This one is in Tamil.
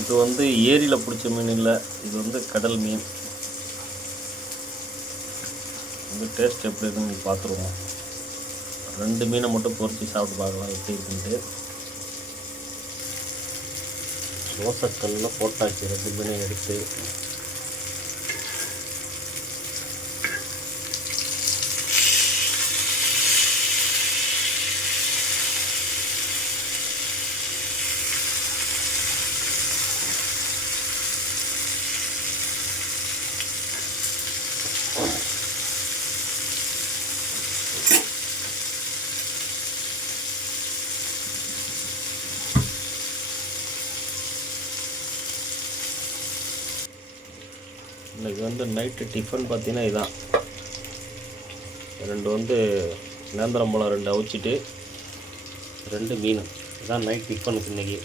இது வந்து ஏரியில் பிடிச்ச மீன் இல்லை, இது வந்து கடல் மீன். இந்த டேஸ்ட் எப்படி இருக்குன்னு பார்த்துருவோம். 2 மீனை மட்டும் பொறிச்சு சாப்பிட்டு பார்க்கலாம் எப்படி இருக்குன்ட்டு. தோசைக்கல்லில் போட்டாச்சு 2 மீனை எடுத்து. இன்றைக்கி வந்து நைட்டு டிஃபன் பார்த்தீங்கன்னா இதான். 2 வந்து நேந்திரம்பழம் 2 அவிச்சிட்டு 2 மீன். இதுதான் நைட் டிஃபனுக்கு இன்றைக்கி.